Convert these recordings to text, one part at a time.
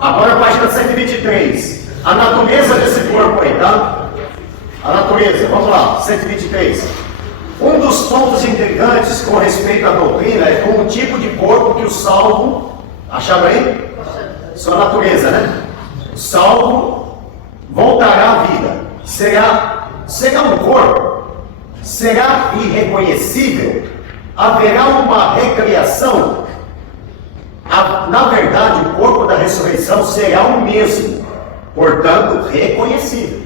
Agora a página 123. A natureza desse corpo aí, tá? A natureza, vamos lá, 123. Um dos pontos intrigantes com respeito à doutrina é com o tipo de corpo que o salvo, acharam aí? Sua natureza, né? O salvo voltará à vida. Será um corpo? Será irreconhecível? Haverá uma recriação? Na verdade, o corpo da ressurreição será o mesmo, portanto, reconhecível.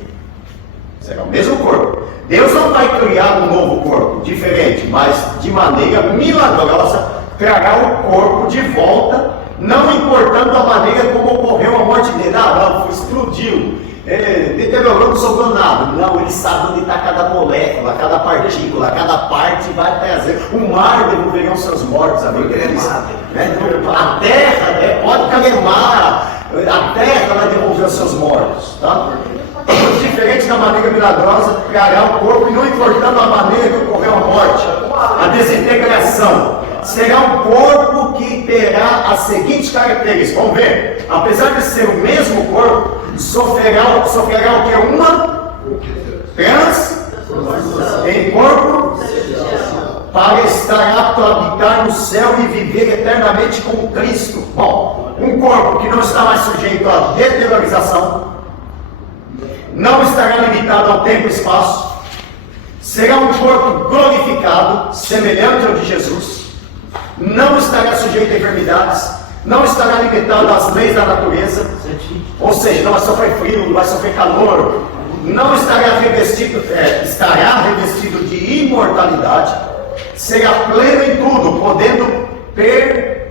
Será o mesmo corpo. Deus não vai criar um novo corpo, diferente, mas de maneira milagrosa, trará o corpo de volta, não importando a maneira como ocorreu a morte dele. Não, explodiu, deteriorou, não sobrou nada. Não, ele sabe onde está cada molécula, cada partícula, cada parte vai trazer. O mar devolverá os seus mortos, amigo. A terra pode calemar, a terra vai devolver os seus mortos, tá? Diferente da maneira milagrosa, trará o corpo, e não importando a maneira que ocorreu a morte, a desintegração. Será um corpo que terá as seguintes características. Vamos ver. Apesar de ser o mesmo corpo, sofrerá o que? Uma em corpo para estar apto a habitar no céu e viver eternamente com Cristo. Bom, um corpo que não está mais sujeito à deteriorização, não estará limitado ao tempo e espaço, será um corpo glorificado, semelhante ao de Jesus, não estará sujeito a enfermidades, não estará limitado às leis da natureza, ou seja, não vai sofrer frio, não vai sofrer calor, não estará estará revestido de imortalidade, será pleno em tudo, podendo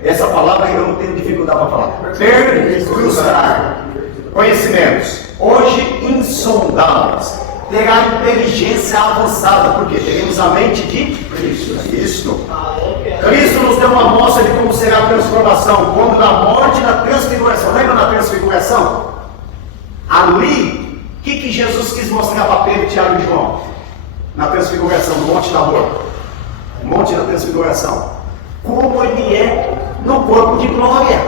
essa palavra eu não tenho dificuldade para falar, percruzar conhecimentos, hoje insondáveis, terá inteligência avançada, porque teremos a mente de Cristo. Cristo nos deu uma amostra de como será a transformação, quando na morte e na transfiguração. Lembra da transfiguração? Ali, o que Jesus quis mostrar para Pedro, Tiago e João? Na transfiguração, no Monte Tabor. Monte da transfiguração. Como ele é no corpo de glória.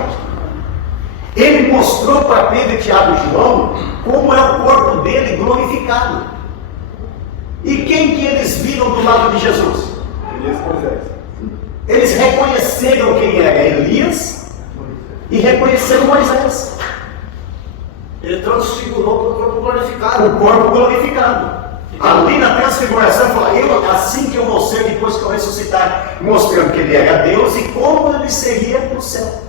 Ele mostrou para Pedro, Tiago e João como é o corpo dele glorificado. E quem que eles viram do lado de Jesus? Eles reconheceram quem era Elias e reconheceram Moisés. Ele transfigurou para o corpo glorificado. O corpo glorificado. Ali na transfiguração, falou, assim que eu vou ser depois que eu ressuscitar, mostrando que ele era Deus e como ele seria no céu.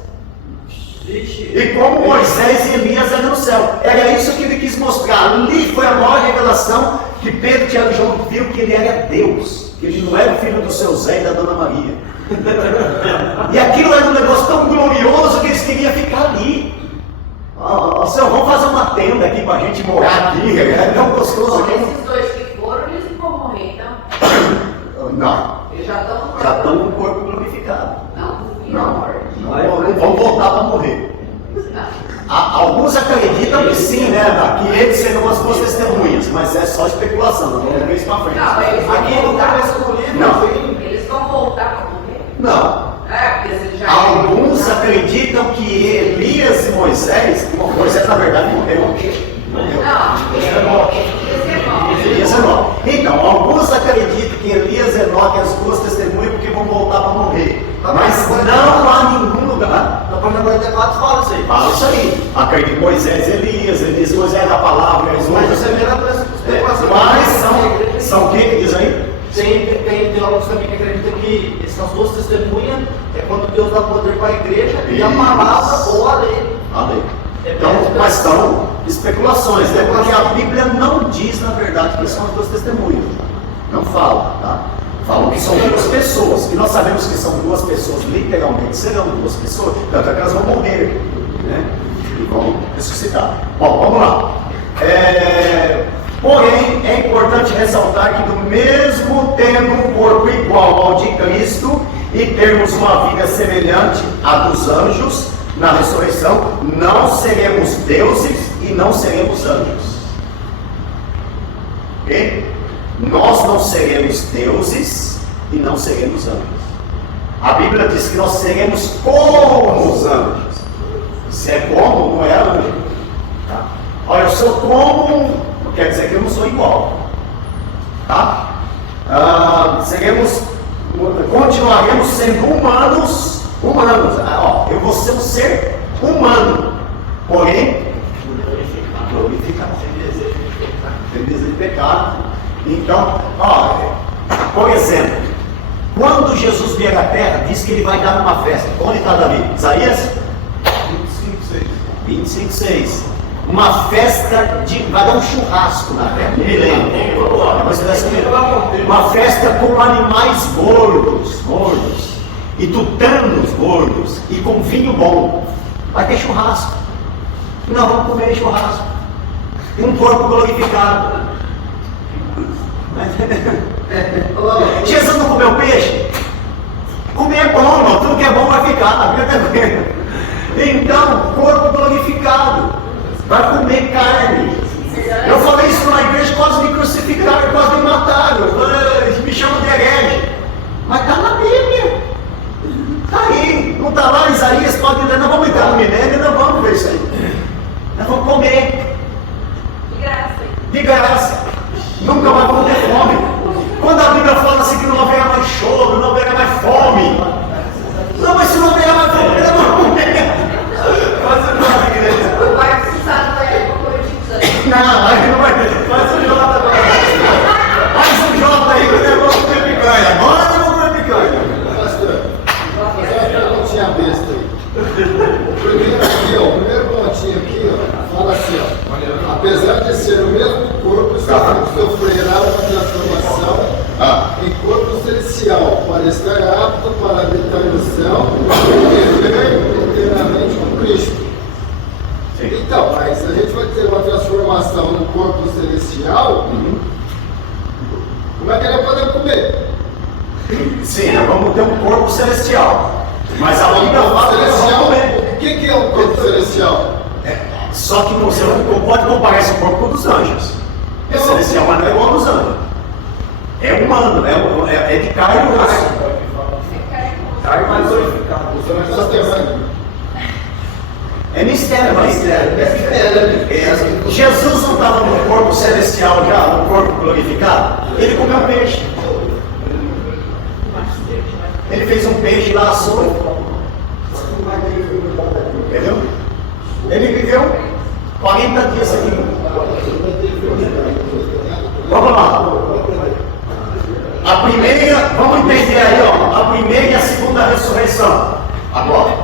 E como Moisés e Elias eram no céu. Era isso que ele quis mostrar. Ali foi a maior revelação que Pedro, Tiago e João viu, que ele era Deus, que ele não era o filho do seu Zé e da Dona Maria. E aquilo era um negócio tão glorioso que eles queriam ficar ali. Senhor, vamos fazer uma tenda aqui para a gente morar aqui. É tão gostoso aqui. Esses dois que foram, eles não vão morrer, então? Não. Eles já estão Com o corpo glorificado. Não vão voltar para morrer. Alguns acreditam que sim, né? Que eles serão as duas testemunhas, mas é só especulação, não vamos ver isso para frente. Não, eles Aqui não está mais escolhido. Não. Eles vão voltar para morrer? Não. Porque se já Alguns acreditam que Elias e Moisés na verdade morreu. Não, Elias e Enoque. Então, alguns acreditam que Elias e Enoque as duas testemunhas porque vão voltar para morrer. Mas não há nenhum lugar. Na página 44 fala isso aí. Fala isso aí. Acredito Moisés, Elias e Moisés da palavra. Mas você vê na especulação. Mas são o que diz aí? Tem teólogos também que acreditam que essas duas testemunhas é quando Deus dá poder para a igreja e a palavra ou a lei. A lei. Então, mas são especulações, né? Porque a Bíblia não diz, na verdade, que são as duas testemunhas. Não fala, tá? Falam que são duas pessoas, e nós sabemos que são duas pessoas, literalmente serão duas pessoas, tanto é que elas vão morrer, né? E vão ressuscitar. Bom, vamos lá. Porém, é importante ressaltar que, do mesmo tendo um corpo igual ao de Cristo e termos uma vida semelhante à dos anjos, na ressurreição, não seremos deuses e não seremos anjos. Ok? Nós não seremos deuses e não seremos anjos. A Bíblia diz que nós seremos como os anjos. Se é como, não é anjo. Tá? Olha, eu sou como, não quer dizer que eu não sou igual. Tá? Continuaremos sendo humanos. Eu vou ser um ser humano, porém glorificado, sem desejo de pecado. Então, por exemplo, quando Jesus vier à terra, diz que ele vai dar uma festa. Onde está Davi? Isaías 25:6. Uma festa vai dar um churrasco na terra, me lembro. Uma festa com animais gordos e tutanos gordos e com vinho bom. Vai ter churrasco. Nós vamos comer churrasco. E um corpo glorificado. Jesus não comeu peixe? Comer é bom, irmão. Tudo que é bom vai ficar. A vida é bem. Então, corpo glorificado. Vai comer carne. Eu falei isso na igreja, quase me crucificaram, quase me mataram. Me chamam de herege. Mas está na Bíblia. Está aí. Não está lá Isaías, pode dizer, nós vamos entrar no milênio e nós vamos ver isso aí. Nós vamos comer. De graça. Nunca mais vamos ter fome. Quando a Bíblia fala assim que não haverá mais choro, não haverá mais fome. Não, mas se não haverá mais fome, nós vamos comer. Vai precisar da época politizante. Não, aí não vai ter. Faz o J agora. Faz o J aí que eu vou comer picanha. Agora eu vou comer picanha. Pastor, fazer uma perguntinha besta aí. O primeiro pontinho aqui, fala assim, apesar de ser o mesmo corpo, sofrerá uma transformação em corpo celestial, para estar apto para habitar no céu e viver eternamente com Cristo. Então, mas se a gente vai ter uma transformação no corpo celestial, como é que ele vai poder comer? Sim, nós vamos ter um corpo celestial. Mas a Bíblia fala que nós vamos comer. O que é o corpo celestial? Só que você não pode comparar esse corpo com o dos anjos. É celestial, mas não é igual aos anjos. É humano, é de carne e osso. Carne mais glorificada. É mistério, mas Jesus não estava no corpo celestial já, no corpo glorificado? Ele comeu peixe. Ele fez um peixe lá, assou. Entendeu? Ele viveu 40 dias aqui. Vamos lá. A primeira, vamos entender aí, a primeira e a segunda ressurreição. Agora.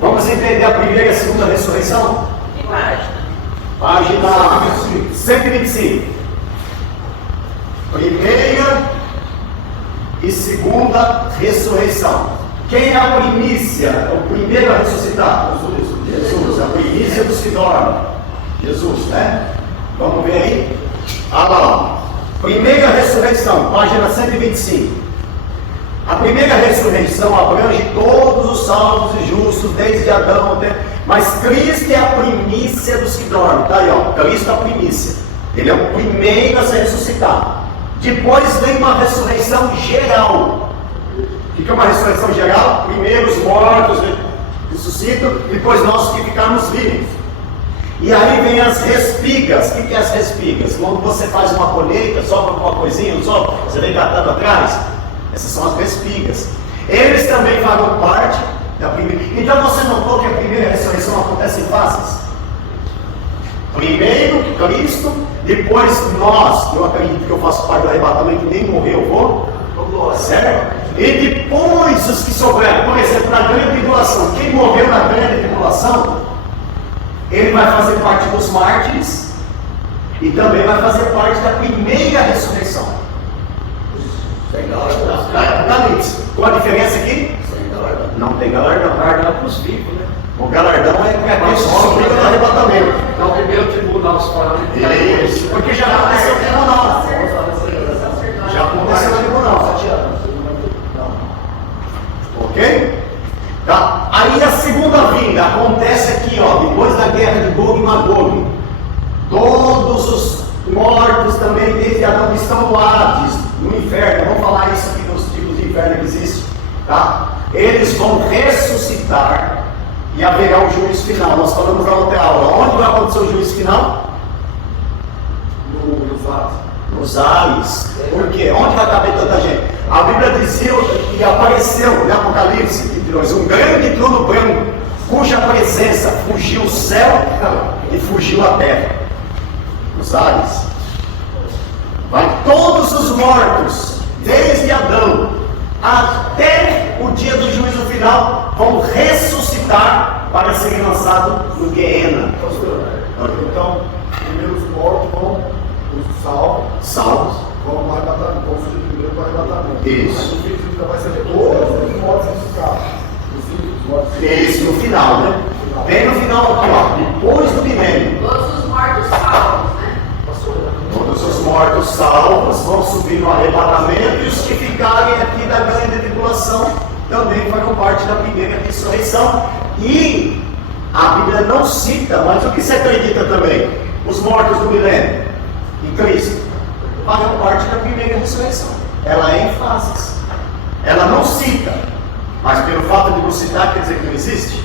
Vamos entender a primeira e a segunda ressurreição? Que página? Página 125. Primeira e segunda ressurreição. Quem é a primícia? O primeiro a ressuscitar? Jesus. A primícia dos que dormem. Jesus, né? Vamos ver aí? Lá. Primeira ressurreição, página 125. A primeira ressurreição abrange todos os salvos e justos, desde Adão até. Mas Cristo é a primícia dos que dormem. Tá aí, Cristo é a primícia. Ele é o primeiro a se ressuscitar. Depois vem uma ressurreição geral. O que é uma ressurreição geral? Primeiro os mortos ressuscitam, depois nós que ficarmos vivos. E aí vem as respigas. O que é as respigas? Quando você faz uma colheita, sobra alguma coisinha, não sobra? Você vem catando atrás? Essas são as respigas. Eles também fazem parte da primeira. Então você notou que a primeira ressurreição acontece em fases? Primeiro Cristo, depois nós. Eu acredito que eu faço parte do arrebatamento, nem morrer eu vou. Certo? E depois os que souberam, por exemplo, na grande tribulação, quem morreu na grande tribulação, ele vai fazer parte dos mártires e também vai fazer parte da primeira ressurreição. Apocalipse. Qual a diferença aqui? Não tem galardão. Galardão é para os vivos, né? O galardão é quem sofre do arrebatamento. Então, o primeiro tribunal se fala de isso, porque já aconteceu no tribunal. Já aconteceu no tribunal. Ok? Tá? Aí a segunda vinda acontece aqui, depois da guerra de Gog e Magog. Todos os mortos também desde Adão estão no Hades, no inferno. Vamos falar isso aqui nos tipos de inferno que existe. Tá? eles vão ressuscitar e haverá o juízo final. Nós falamos na outra aula. Onde vai acontecer o juízo final? Nos ares. Por quê? Onde vai caber tanta gente? A Bíblia dizia que apareceu em Apocalipse 22 um grande trono branco, cuja presença fugiu o céu e fugiu a terra. Nos ares. Vai todos os mortos, desde Adão até o dia do juízo final, vão ressuscitar para serem lançados no Guiena. Então, primeiro os mortos vão, os salvos, vão arrebatamento, vão surgir primeiro para arrebatamento. Isso. Mas o filho vai ser todos os mortos ressuscitados. Os filhos, os mortos. Isso, no final, né? Bem no final aqui, ó, depois do milênio. Todos os mortos salvos, né? Todos os mortos salvos vão subir no arrebatamento e os que ficarem aqui da grande tribulação também farão parte da primeira ressurreição. E a Bíblia não cita, mas o que você acredita também? Os mortos do milênio em Cristo farão parte da primeira ressurreição. Ela é em fases. Ela não cita, mas pelo fato de não citar quer dizer que não existe?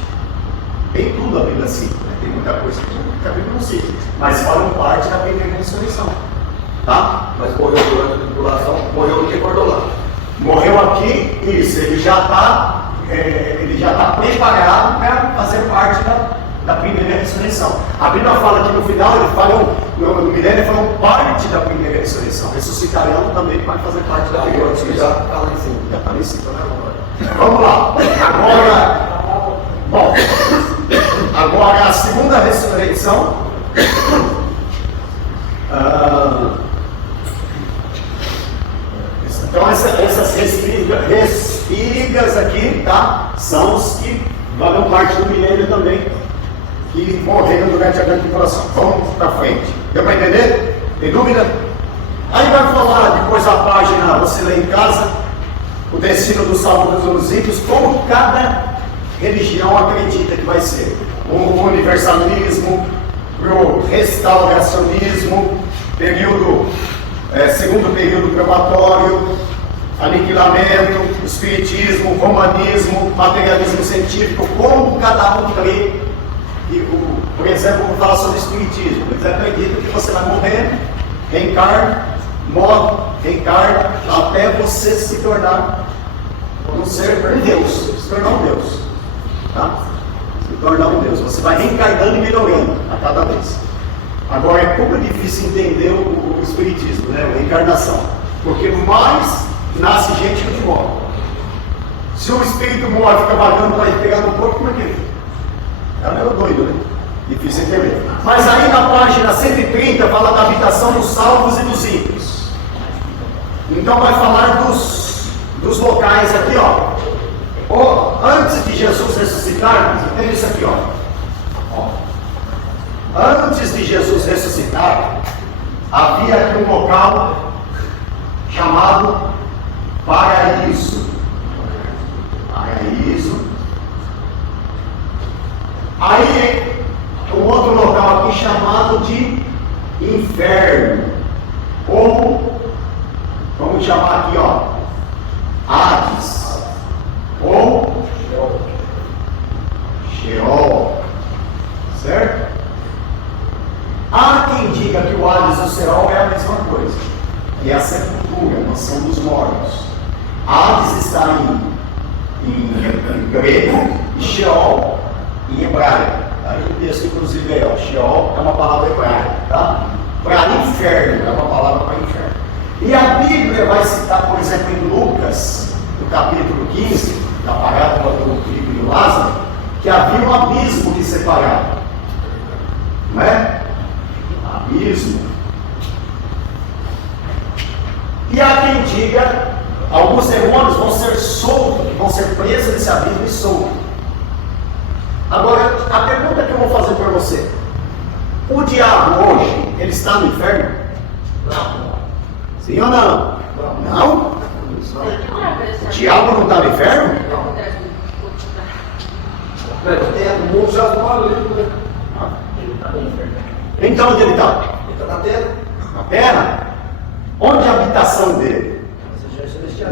Tem tudo a Bíblia cita, né? Tem muita coisa que a Bíblia não cita, mas farão parte da primeira ressurreição. Tá? Mas morreu durante a tribulação, morreu e acordou lá. Morreu aqui, isso, ele já está preparado para fazer parte da primeira ressurreição. A Bíblia fala que no final, ele fala, no milênio, ele falou parte da primeira ressurreição. Ressuscitarão também para fazer parte da primeira ressurreição. Já está lá em cima. Já está lá em cima, né? Vamos lá. Agora a segunda ressurreição. Então essas espigas aqui, tá? São os que farão parte do milênio também, que morreram durante a grande tribulação. Vamos para frente. Deu para entender? Tem dúvida? Aí vai falar depois a página, você lê em casa, o destino dos salvos dos ímpios, como cada religião acredita que vai ser. O universalismo, o restauracionismo, segundo período probatório, aniquilamento, espiritismo, romanismo, materialismo científico, como cada um crê. Por exemplo, vamos falar sobre espiritismo. Eles acreditam que você vai morrer, reencarna, morre, reencarna, até você se tornar um ser de Deus, se tornar um Deus. Tá? Se tornar um Deus. Você vai reencarnando e melhorando a cada vez. Agora, é pouco difícil entender o espiritismo, né? A reencarnação. Porque mais nasce gente do que morre. Se o espírito morre e fica vagando para pegar no corpo, como é que ele? É meio doido, né? Difícil entender. Mas aí na página 130 fala da habitação dos salvos e dos ímpios. Então vai falar dos locais aqui, ó. Antes de Jesus ressuscitar, tem isso aqui, ó. Antes de Jesus ressuscitar, havia aqui um local chamado paraíso. Paraíso. Aí, um outro local aqui chamado de inferno. Ou, vamos chamar aqui, ó, Hades. Ou Sheol. Certo? Há quem diga que o Hades e o Sheol é a mesma coisa. Que é a sepultura, a mansão dos mortos. Hades está em grego e Sheol em hebraico. Aí o texto, inclusive, é Sheol é uma palavra hebraica, tá? Para inferno, é uma palavra para inferno. E a Bíblia vai citar, por exemplo, em Lucas, no capítulo 15, da parábola do filho de Lázaro, que havia um abismo que separava. Não é? Abismo. E há quem diga, alguns demônios vão ser soltos, vão ser presos nesse abismo e soltos. Agora, a pergunta que eu vou fazer para você: o diabo hoje, ele está no inferno? Não. Sim ou não? Não? O diabo não está no inferno? O mundo já está ali, né? Então onde ele está? Ele está na terra. Na terra? Onde é a habitação dele?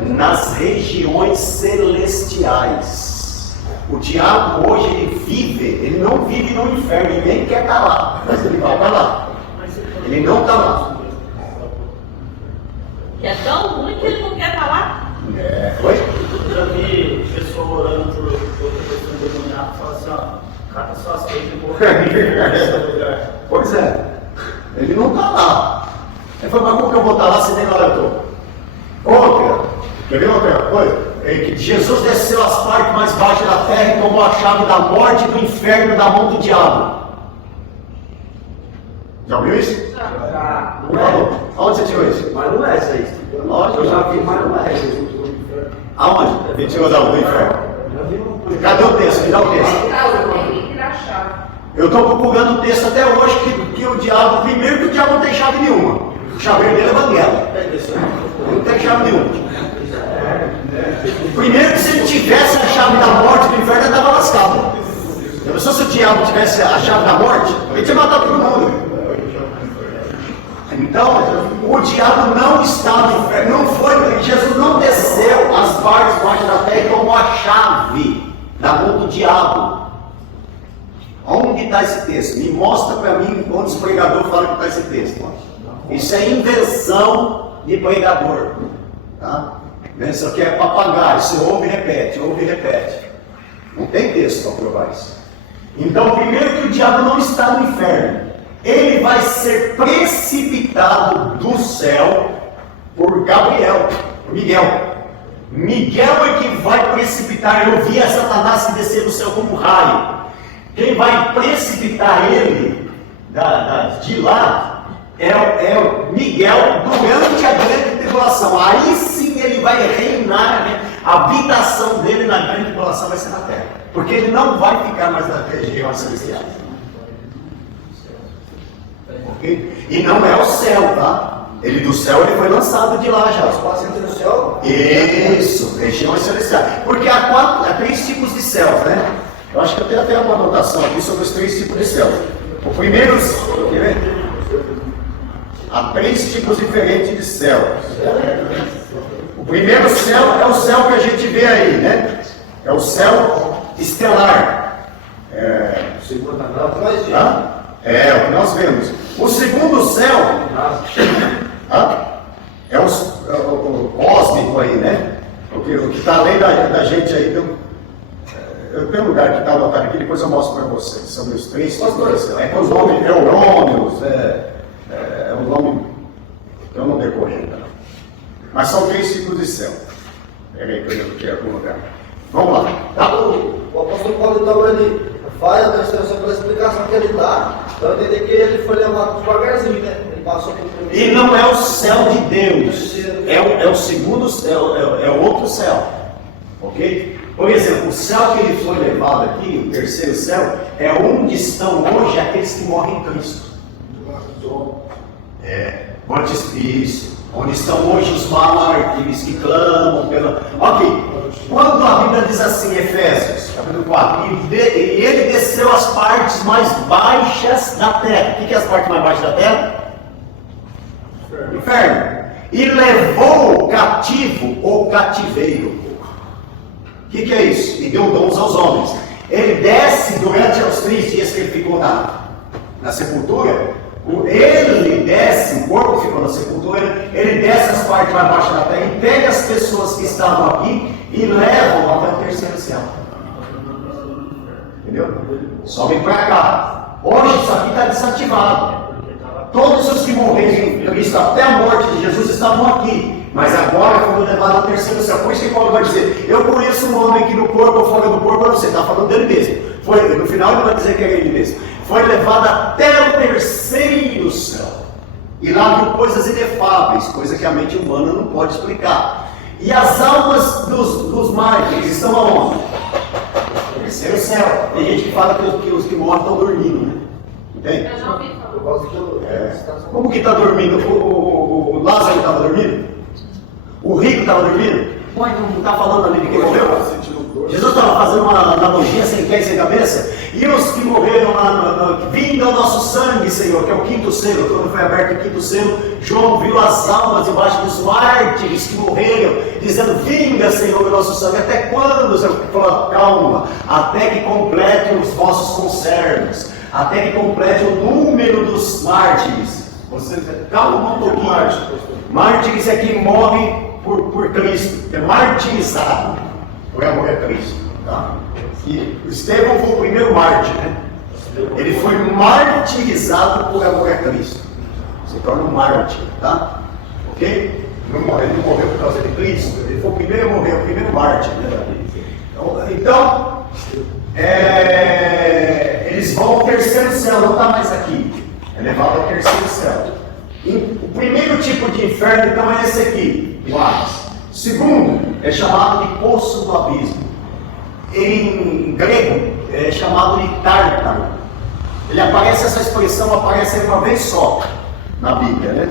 nas regiões celestiais. O diabo hoje ele não vive no inferno, ele nem quer estar lá, mas ele vai para lá. Ele não está lá. Que é tão ruim que ele não quer falar. Oi? Eu já vi pessoa orando por outra pessoa endemoniada e fala assim, ó, cata suas coisas e vou nesse lugar. Pois é, ele não está lá. Ele falou, mas como que eu vou estar lá se nem lá eu estou? Outra, quer ver outra coisa? É que Jesus desceu as partes mais baixas da terra e tomou a chave da morte e do inferno da mão do diabo. Já ouviu isso? Já. Não falou. Aonde você tirou isso? Mas não é isso aí. Lógico, Eu já vi, mas não é isso. Aonde? Ele tirou do inferno. Cadê o texto? Me dá o texto. Tem que tirar a chave. Eu estou procurando o texto até hoje que o diabo, primeiro que o diabo não tem chave nenhuma. O chaveiro dele é banguela. Ele não tem chave nenhuma. Primeiro que se ele tivesse a chave da morte do inferno, ele estava lascado. Eu não sei se o diabo tivesse a chave da morte, ele tinha matado todo mundo. Então, o diabo não está no inferno, não foi, Jesus não desceu as partes baixas da terra e tomou a chave da mão do diabo. Onde está esse texto? Me mostra para mim onde os pregadores falam que está esse texto. Isso é invenção de pregador. Tá? Isso aqui é papagaio, você ouve e repete, ouve e repete. Não tem texto para provar isso. Então, primeiro que o diabo não está no inferno. Ele vai ser precipitado do céu por Gabriel, por Miguel. Miguel é que vai precipitar. Eu vi a Satanás que descer do céu como raio. Quem vai precipitar ele de lá é o Miguel durante a grande tribulação. Aí sim ele vai reinar, né? A habitação dele na grande tribulação vai ser na terra. Porque ele não vai ficar mais na região celestial. Okay? E não é o céu, tá? Ele do céu ele foi lançado de lá já. Os quatro entre o céu? Isso, regiões celestiais. Porque há três tipos de céus, né? Eu acho que eu tenho até uma anotação aqui sobre os três tipos de céus. O primeiro, quer ver? Há três tipos diferentes de céu. O primeiro céu é o céu que a gente vê aí, né? É o céu estelar. É o que nós vemos. O segundo céu é o cósmico aí, né? O que está além da gente aí. Eu tenho um lugar que está anotado aqui, depois eu mostro para vocês. São os três tipos de céu. É o nome Eurônios, é o nome que eu não decorei ainda. Mas são três tipos de céu. Peraí que eu quero algum lugar. Vamos lá. Tá? O apóstolo Paulo então ele vai a terceira pela explicação que ele dá, para entender que ele foi levado devagarzinho, né? Ele passou pelo primeiro. E não é o céu de Deus, é o segundo céu, é o outro céu. Ok? Por exemplo, o céu que ele foi levado aqui, o terceiro céu, é onde estão hoje aqueles que morrem em Cristo. Isso. Onde estão hoje os mártires que clamam pela. Ok. Quando a Bíblia diz assim, Efésios, capítulo 4, e ele desceu as partes mais baixas da terra. O que é as partes mais baixas da terra? Inferno. E levou cativo o cativeiro. O que é isso? E deu dons aos homens. Ele desce durante os 3 dias que ele ficou na sepultura. Ele desce, o corpo ficou na sepultura, ele desce as partes mais baixas da terra e pega as pessoas que estavam aqui e levam até o terceiro céu. Entendeu? Sobem para cá. Hoje isso aqui está desativado. Todos os que morreram em Cristo até a morte de Jesus estavam aqui. Mas agora foram levados ao terceiro céu. Por isso que Paulo vai dizer, eu conheço um homem que no corpo ou fora do corpo, eu não sei, está falando dele mesmo. No final ele vai dizer que é ele mesmo. Foi levado até o terceiro céu. E lá viu coisas inefáveis, coisa que a mente humana não pode explicar. E as almas dos mártires estão aonde? No terceiro céu. Tem gente que fala que os que morrem estão dormindo, né? Entende? Eu já ouvi falar. Como que está dormindo? O Lázaro estava dormindo? O rico estava dormindo? Mãe, não está falando ali de quem morreu? Jesus estava fazendo uma analogia sem pé e sem cabeça. E os que morreram lá, vinga o nosso sangue, Senhor, que é o quinto selo. Quando foi aberto o quinto selo, João viu as almas debaixo dos mártires que morreram, dizendo: vinga, Senhor, o nosso sangue. Até quando? O Senhor falou: calma, até que complete os vossos conservos, até que complete o número dos mártires. Você, calma um pouquinho. Mártires é quem morre por Cristo, é martirizado por amor a Cristo. Tá? E Estevão foi o primeiro mártir, né? Ele foi martirizado por amor a Cristo. Se torna um mártir, tá? Ok? Ele não morreu por causa de Cristo, ele foi o primeiro a morrer, o primeiro mártir, né? Então, eles vão ao terceiro céu, não está mais aqui, é levado ao terceiro céu. O primeiro tipo de inferno, então, é esse aqui, o Hades. Segundo, é chamado de poço do abismo. Em grego, é chamado de Tártaro. Essa expressão aparece uma vez só na Bíblia, né?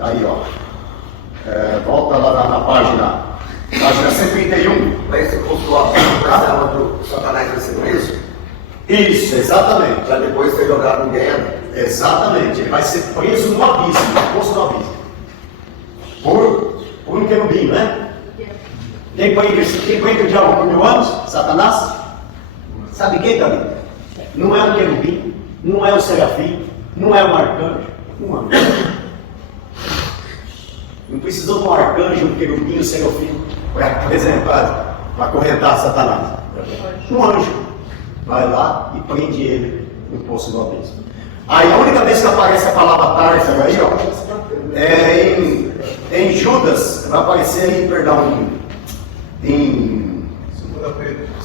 Aí, ó. Volta lá na página 131. Mas esse poço do abismo vai ser onde Satanás vai ser preso? Isso, exatamente. Para depois ser jogado no guerra. Exatamente. Ele vai ser preso no abismo, no poço do abismo. Por um querubim, né? Quem prende o diabo por 1000 anos? Satanás? Sabe quem, Davi? Não é um querubim, não é um serafim, não é um arcanjo, um anjo. Não precisou de um arcanjo, um querubim, um serafim, por exemplo, para acorrentar Satanás. Um anjo vai lá e prende ele no poço do abismo. Aí a única vez que aparece a palavra Tártaro aí, ó, é em Judas, vai aparecer aí, perdão, em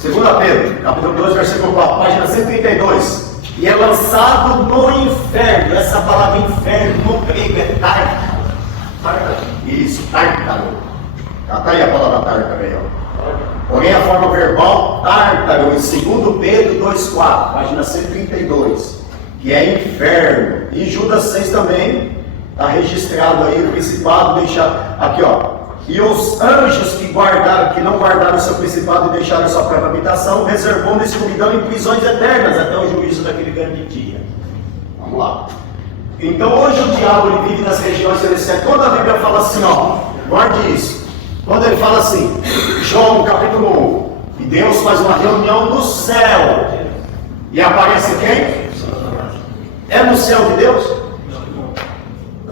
2 Pedro, capítulo 2, versículo 4, página 132. E é lançado no inferno. Essa palavra inferno no grego é Tártaro. Isso, Tártaro. Está aí a palavra Tártaro aí, ó. Porém a forma verbal Tártaro, em 2 Pedro 2,4, página 132, que é inferno. E em Judas 6 também está registrado aí o principado, deixa aqui, ó. E os anjos que não guardaram o seu principado e deixaram sua própria habitação, reservou na escuridão em prisões eternas até o juízo daquele grande dia. Vamos lá. Então hoje o diabo ele vive nas regiões celestiais. Quando a Bíblia fala assim, ó, guarde isso. Quando ele fala assim, João capítulo 1, e Deus faz uma reunião no céu, e aparece quem? É no céu de Deus?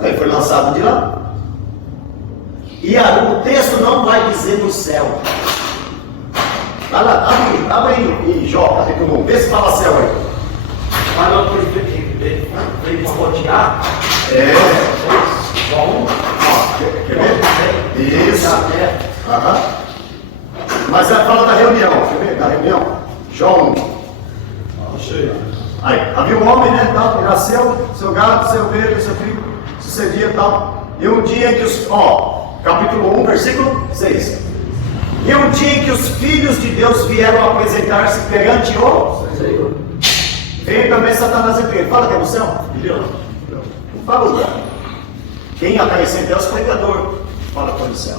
Ele foi lançado de lá. E o texto não vai dizer no céu. Vai lá, abre aí em Jó, capítulo 1, vê se fala céu aí. Mas não foi veio para rodear. Jó 1. Quer ver? Isso. Aham. Mas ela fala da reunião, quer ver? Da reunião. Jó 1. Achei. Aí, havia um homem, né, tal, que nasceu, seu gado, seu ovelha, seu filho, sucedia e tal. E um dia em que capítulo 1, versículo 6. E um dia em que os filhos de Deus vieram apresentar-se perante o Senhor, veio também Satanás entre eles. Fala que é no céu? Não fala o lugar. Quem aparecer em Deus é pregador. Fala que é no céu.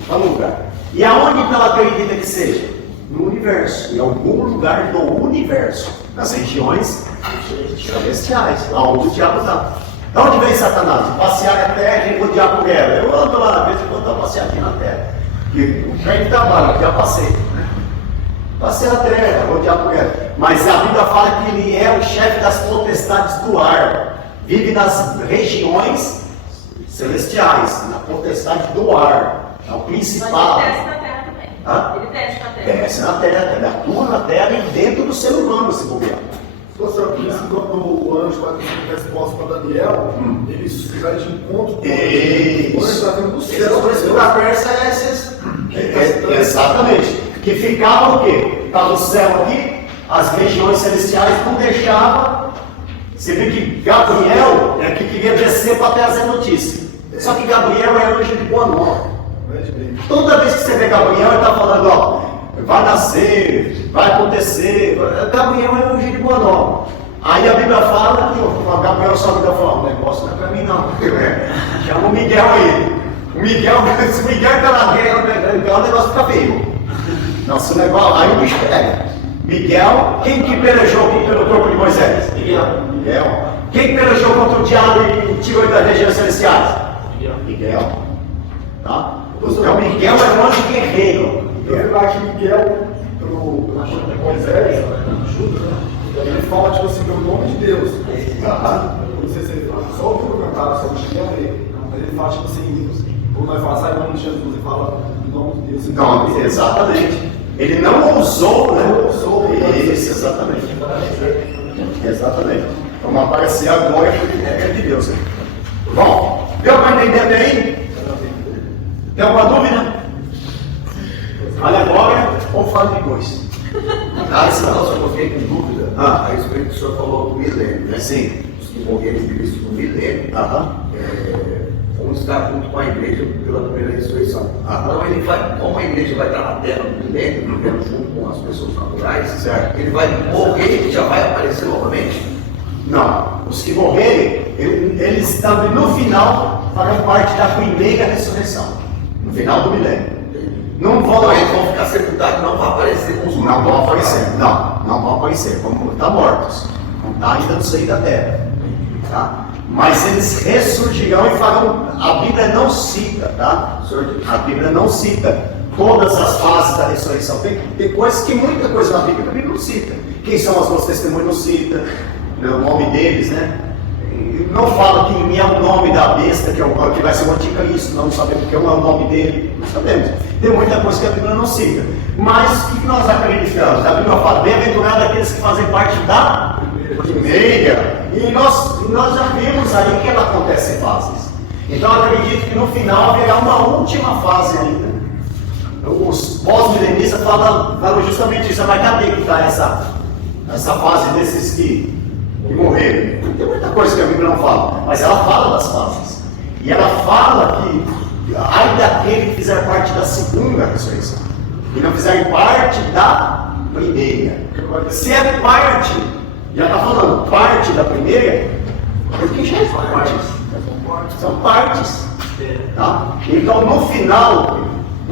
Não fala o lugar. E aonde então acredita que seja? No universo. Em algum lugar do universo. Nas regiões celestiais. Lá onde o diabo está. De onde vem Satanás? De passear a terra e rodear por ela. Eu ando lá na vez em quando, passeadinho na terra. E o crente trabalha, já passei. Passei a terra, rodear por ela. Mas a Bíblia fala que ele é o chefe das potestades do ar. Vive nas regiões celestiais, na potestade do ar. É o principal. Mas ele desce na terra também. Hã? Ele desce na terra. Desce na terra, ele atua na terra e dentro do ser humano, se bobear. Se você disse que quando o anjo vai ter resposta para Daniel, ele vai de encontro com o anjo está vindo do céu. Por isso que na Pérsia é esses. Exatamente. Que ficava o quê? Estava o céu aqui, as regiões celestiais não deixavam. Você vê que Gabriel é que queria descer para trazer notícia. Só que Gabriel é anjo de boa nova. Toda vez que você vê Gabriel, ele está falando, ó, vai nascer, vai acontecer. Gabriel é anjo de boa nova. Aí a Bíblia fala que Gabriel só vai falar, um negócio não é para mim não. Chama o Miguel aí. O Miguel, se o Miguel está na guerra, o negócio fica feio. Não, se não é igual, aí o bicho pega. Miguel, quem que pelejou pelo corpo de Moisés? Miguel. Quem pelejou contra o diabo e tirou ele das regiões celestiais? Miguel. Tá? Então Miguel é um anjo guerreiro. Eu vi lá que Miguel, pelo Moisés, ele fala tipo assim, pelo nome de Deus. Não sei se ele fala, só o que eu cantava sobre Miguel dele, mas ele fala tipo assim, quando nós falamos, sai o nome de Jesus, ele fala o nome de Deus. Então, exatamente. Ele não ousou, né? Não ousou. Isso, exatamente. Exatamente. Como aparecer a glória de Deus. Né? Bom, deu para entender até aí? Tem alguma dúvida? Olha agora ou fala depois? Ah, esse negócio eu fiquei com dúvida Ah. a respeito do senhor falou do milênio, né? Sim. Os que morreram em Cristo no milênio, vão estar junto com a igreja pela primeira ressurreição. Então ele vai, como a igreja vai estar na terra no milênio, vivendo junto com as pessoas naturais, Certo. ele vai morrer e já vai aparecer novamente. Não. Os que morrerem, eles também no final farão parte da primeira ressurreição. No final do milênio. Não vão, Então eles vão ficar sepultados, não vai aparecer com os não vão aparecer. Não vão aparecer. Como estão mortos. Não está ainda no seio da terra. Tá? Mas eles ressurgirão e farão. A Bíblia não cita, tá? A Bíblia não cita todas as fases da ressurreição. Tem coisas que muita coisa na Bíblia não cita. Quem são as duas testemunhas não cita. O nome deles, né? Não fala que é o nome da besta, que vai ser o anticristo, não sabemos que é o nome dele, não sabemos. Tem muita coisa que a Bíblia não cita. Mas o que nós acreditamos? A Bíblia fala, bem-aventurado aqueles que fazem parte da primeira. E nós já vimos aí que ela acontece em fases. Então eu acredito que no final haverá uma última fase ainda. Os pós-milenistas falam justamente isso, mas cadê que está essa fase desses que morreram? Tem muita coisa que a Bíblia não fala, mas ela fala das fases. E ela fala que ai daquele que fizer parte da segunda ressurreição e não fizer parte da primeira. Se é parte, já está falando parte da primeira, porque já é parte. São partes. Tá? Então no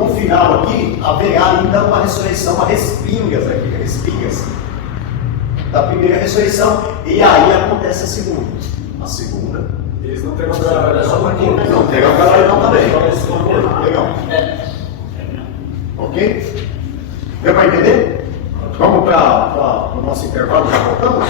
final aqui haverá ainda uma ressurreição, uma respingas da primeira ressurreição, e aí acontece a segunda. A segunda. Eles não terão galardão, só para quem Não terão galardão também. Legal. Ok? Deu para entender? Vamos para o nosso intervalo, já voltamos?